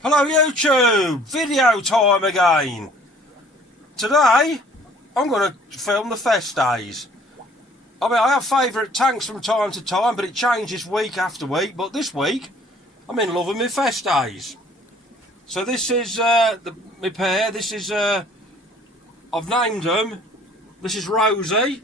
Hello YouTube, video time again. Today I'm going to film the fest days. I mean, I have favourite tanks from time to time, but it changes week after week. But this week I'm in love with my fest days. So this is my pair. This is I've named them. This is Rosie.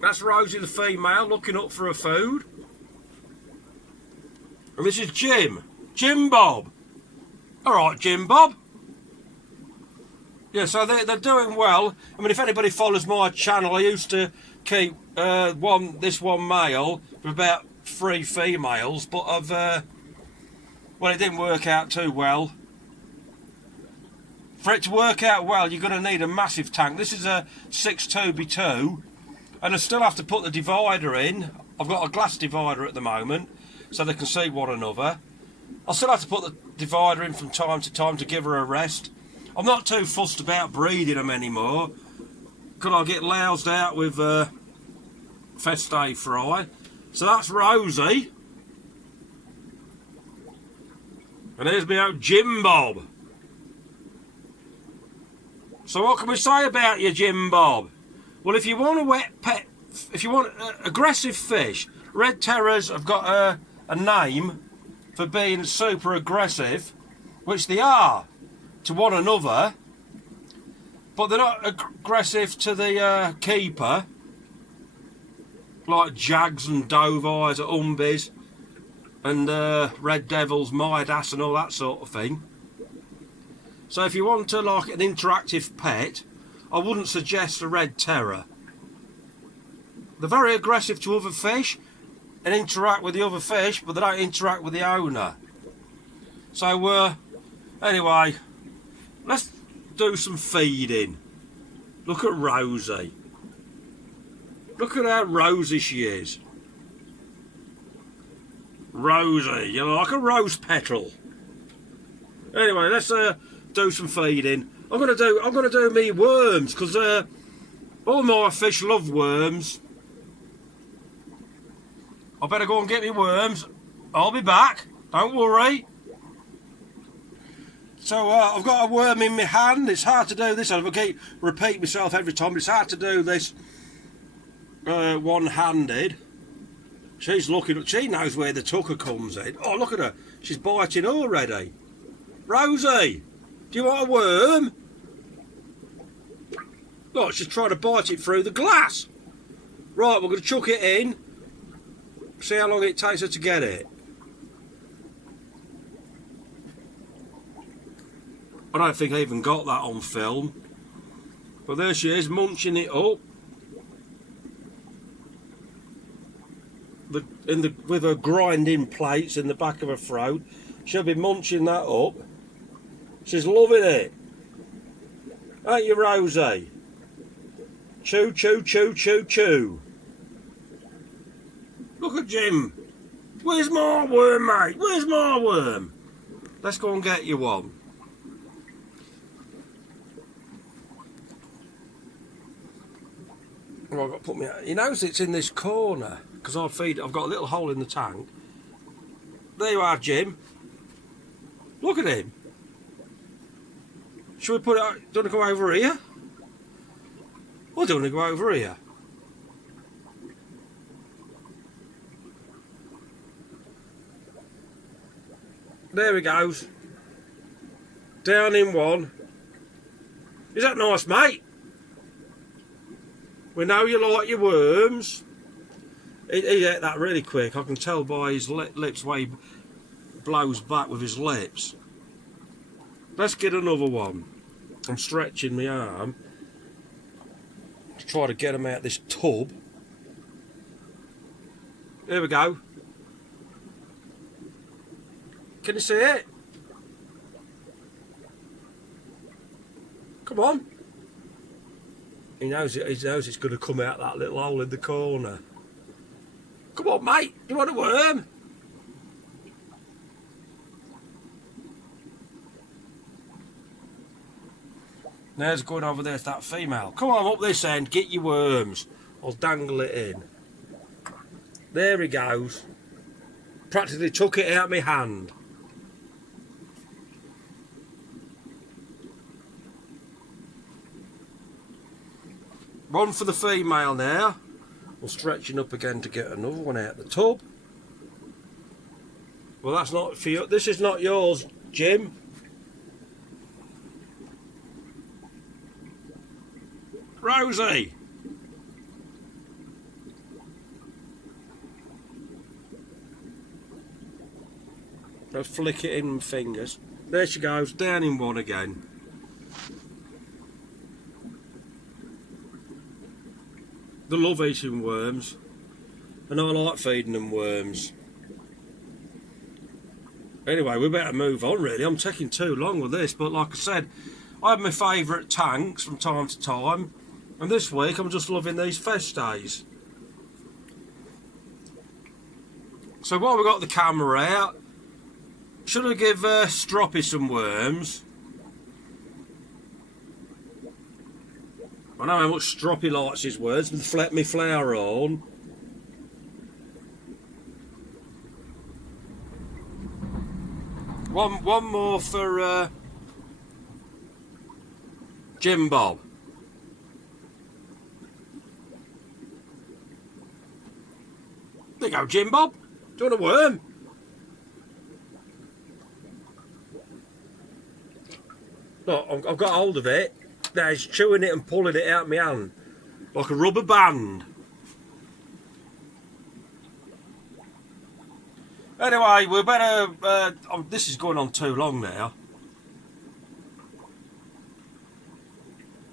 That's Rosie the female looking up for her food. And this is Jim Bob. Alright, Jim Bob. Yeah, so they're doing well. I mean, if anybody follows my channel, I used to keep this one male with about 3 females, but well, it didn't work out too well. For it to work out well, you're going to need a massive tank. This is a 6-2x2, and I still have to put the divider in. I've got a glass divider at the moment, so they can see one another. I still have to put the divider in from time to time to give her a rest. I'm not too fussed about breeding them anymore, because I'll get loused out with fest day fry. So that's Rosie. And here's me old Jim Bob. So what can we say about you, Jim Bob? Well, if you want a wet pet, if you want aggressive fish, red terrors have got a name for being super aggressive, which they are to one another, but they're not aggressive to the keeper, like Jags and Dove Eyes at Umbies and Red Devils, Midas and all that sort of thing. So if you want to like an interactive pet, I wouldn't suggest a Red Terror. They're very aggressive to other fish and interact with the other fish, but they don't interact with the owner. So anyway, let's do some feeding. Look at Rosie. Look at how rosy she is. Rosie, you're like a rose petal. Anyway, let's do some feeding. I'm gonna do me worms, because all my fish love worms. I better go and get me worms. I'll be back, don't worry. So I've got a worm in my hand. It's hard to do this. I repeat myself every time, but it's hard to do this one-handed. She's looking. She knows where the tucker comes in. Oh, look at her. She's biting already. Rosie, do you want a worm? Look, she's trying to bite it through the glass. Right, we're going to chuck it in. See how long it takes her to get it. I don't think I even got that on film. But there she is, munching it up. With her grinding plates in the back of her throat. She'll be munching that up. She's loving it. Ain't you, Rosie? Chew, chew, chew, chew, chew. Look at Jim. Where's my worm, mate? Where's my worm? Let's go and get you one. Well, I've got to put me. He knows it's in this corner because I've got a little hole in the tank. There you are, Jim. Look at him. Shall we put it? Do you want to go over here? Or do you want to go over here? There he goes. Down in one. Is that nice, mate? We know you like your worms. He ate that really quick. I can tell by his lips the way he blows back with his lips. Let's get another one. I'm stretching my arm to try to get him out of this tub. There we go. Can you see it? Come on. He knows it's going to come out that little hole in the corner. Come on, mate. You want a worm? There's going over there to that female. Come on, up this end. Get your worms. I'll dangle it in. There he goes. Practically took it out of my hand. One for the female now. I'm stretching up again to get another one out the tub. Well, that's not for you. This is not yours, Jim. Rosie. I'll flick it in my fingers. There she goes, down in one again. They love eating worms, and I like feeding them worms. Anyway, we better move on really. I'm taking too long with this, but like I said, I have my favourite tanks from time to time, and this week I'm just loving these Festes. So while we've got the camera out, should I give Stroppy some worms? I know how much Stroppy likes his worms, and flip me flowerhorn. One more for Jim Bob. There you go, Jim Bob. Do you want a worm? Look, I've got hold of it. Now he's chewing it and pulling it out of my hand like a rubber band. Anyway, we better. This is going on too long now,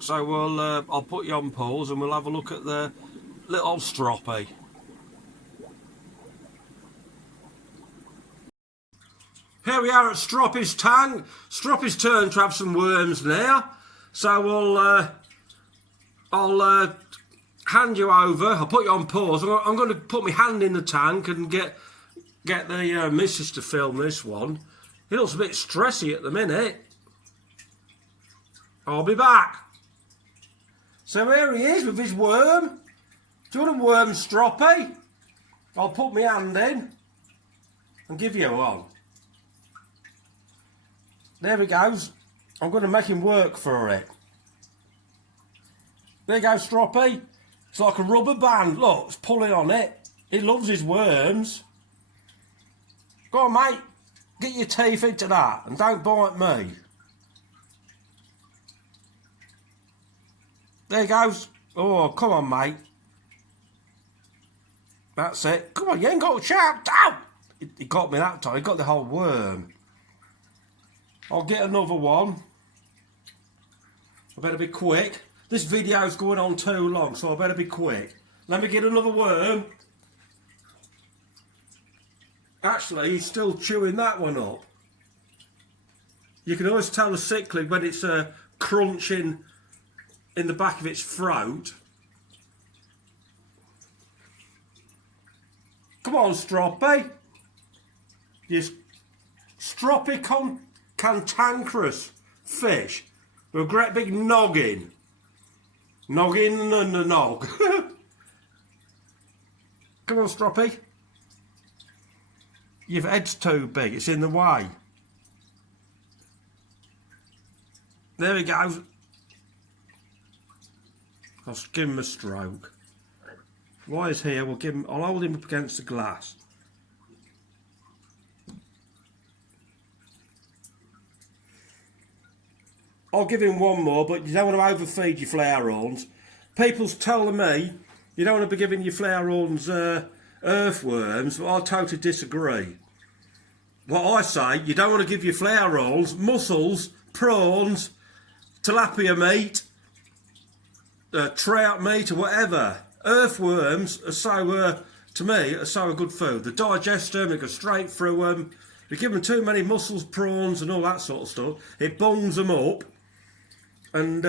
so I'll put you on pause and we'll have a look at the little Stroppy. Here we are at Stroppy's tank. Stroppy's turn to have some worms now. So I'll hand you over. I'll put you on pause. I'm going to put my hand in the tank and get the missus to film this one. He looks a bit stressy at the minute. I'll be back. So here he is with his worm. Do you want a worm, Stroppy? I'll put my hand in and give you one. There he goes. I'm going to make him work for it. There you go, Stroppy. It's like a rubber band. Look, it's pulling on it. He loves his worms. Go on, mate. Get your teeth into that and don't bite me. There he goes. Oh, come on, mate. That's it. Come on, you ain't got to shout. Ow! He got me that time. He got the whole worm. I'll get another one. I better be quick. This video's going on too long, so I better be quick. Let me get another worm. Actually, he's still chewing that one up. You can always tell the cichlid when it's crunching in the back of its throat. Come on, Stroppy. You Stroppy cantankerous fish with a great big noggin. Noggin and a nog. Come on, Stroppy. Your head's too big, it's in the way. There he goes. I'll give him a stroke. While he's here, I'll hold him up against the glass. I'll give him one more, but you don't want to overfeed your flowerhorns. People's telling me you don't want to be giving your flowerhorns earthworms, but I totally disagree. What I say, you don't want to give your flowerhorns mussels, prawns, tilapia meat, trout meat or whatever. Earthworms are so, to me, are so a good food. They digest them, they go straight through them. If you give them too many mussels, prawns and all that sort of stuff, it bungs them up and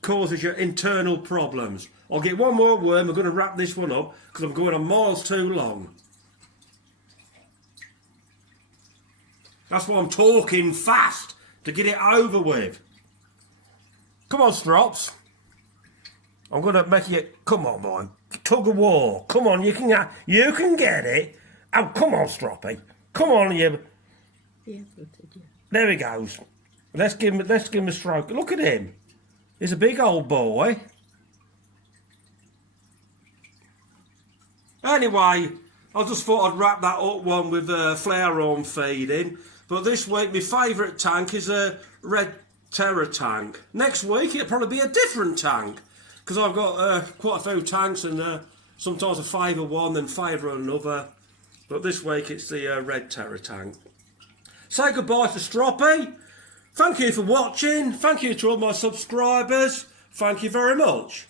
causes you internal problems. I'll get one more worm. I'm going to wrap this one up because I'm going on miles too long. That's why I'm talking fast, to get it over with. Come on, Strops. I'm going to make it. Come on, boy. Tug of war. Come on, you can get it. Oh, come on, Stroppy. Come on, you. There he goes. Let's give him a stroke. Look at him. He's a big old boy. Anyway, I just thought I'd wrap that up one with flowerhorn feeding. But this week my favourite tank is a red terror tank. Next week it'll probably be a different tank, because I've got quite a few tanks, and sometimes I favour one and favour another. But this week it's the red terror tank. Say goodbye to Stroppy. Thank you for watching. Thank you to all my subscribers. Thank you very much.